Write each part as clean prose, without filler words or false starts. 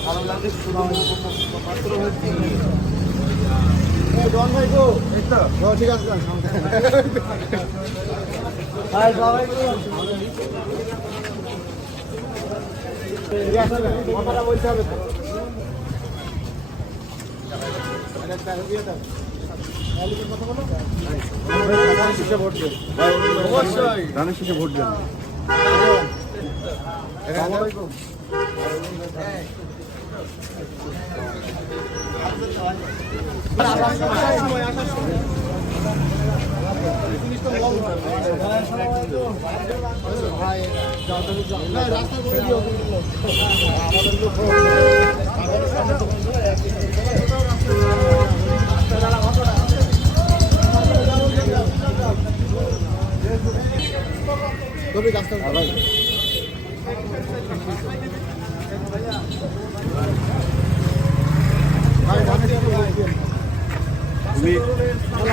ভালো লাগে ডন ভাই গো এই তো ঠিক আছে হাই বাবাই গো কথাটা বলতে হবে তো ধানের শেষে ভোট দেন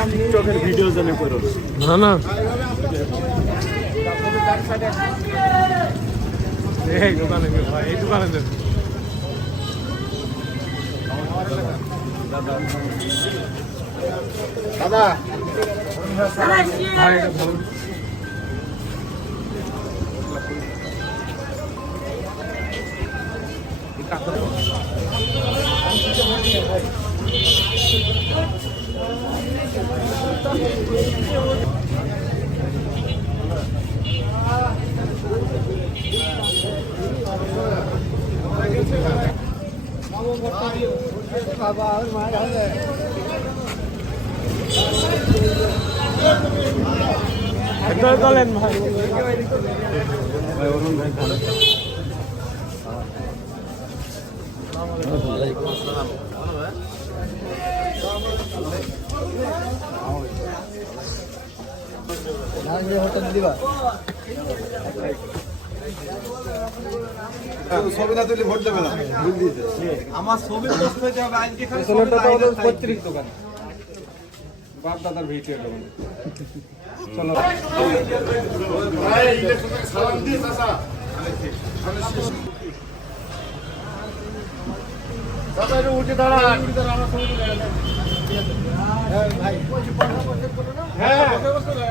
টিকটকের ভিডিও জানে করো না না এই দোকানে ভাই এই দোকানে দেন দাদা ভাই ভালো চলেন ভাই ছবি না তুলে ভোট দেবে না আমার ছবি পোস্ট হইতে হবে আজকে পঁয়ত্রিশ দোকান বাপ দাদার ভিডিও চলো উঠে দাঁড়ান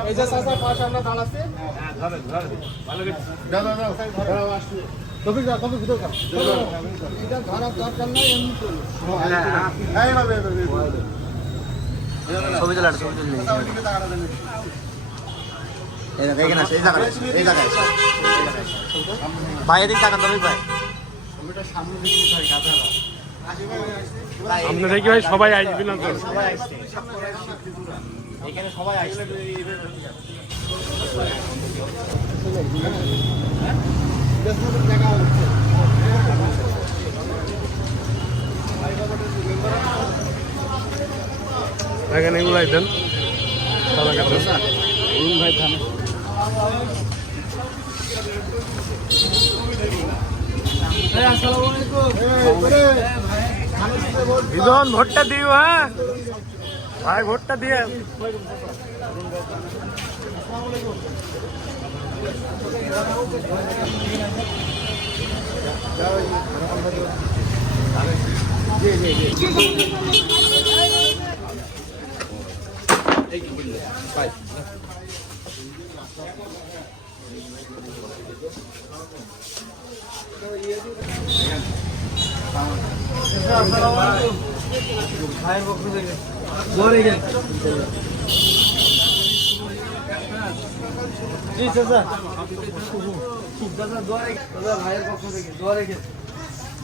এই যে চাচা পাশে আমরা দাঁড়াচ্ছি ভাই এদিক তাকান তবে ভাই আমরা দেখি ভাই সবাই আসবি না তো এখানে সবাই আসবে এখানে এগুলাই দেন ভাই থানা বিজন ভোটটা দিও হ্যাঁ ভাই ভোটটা দিয়ে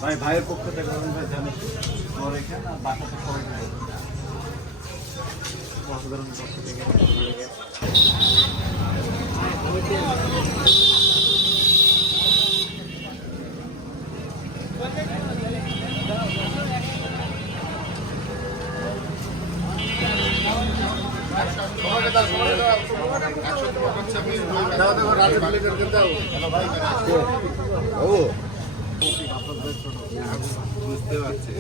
ভাই ভাইয়ের পক্ষ থেকে ভাই জানেন দোয়া রেখে না বাসাতে সবাই অসাধারণ পক্ষ থেকে বুঝতে পারছি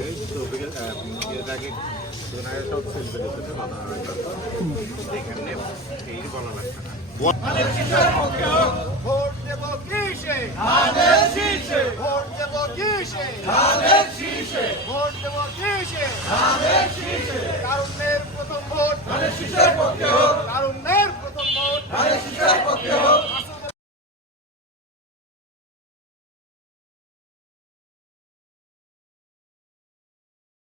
এটাকে সব এখানে এই বলা লাগছে না ভোট দেব কিসে ভোট দেব কিসে ধানের শীষের পক্ষে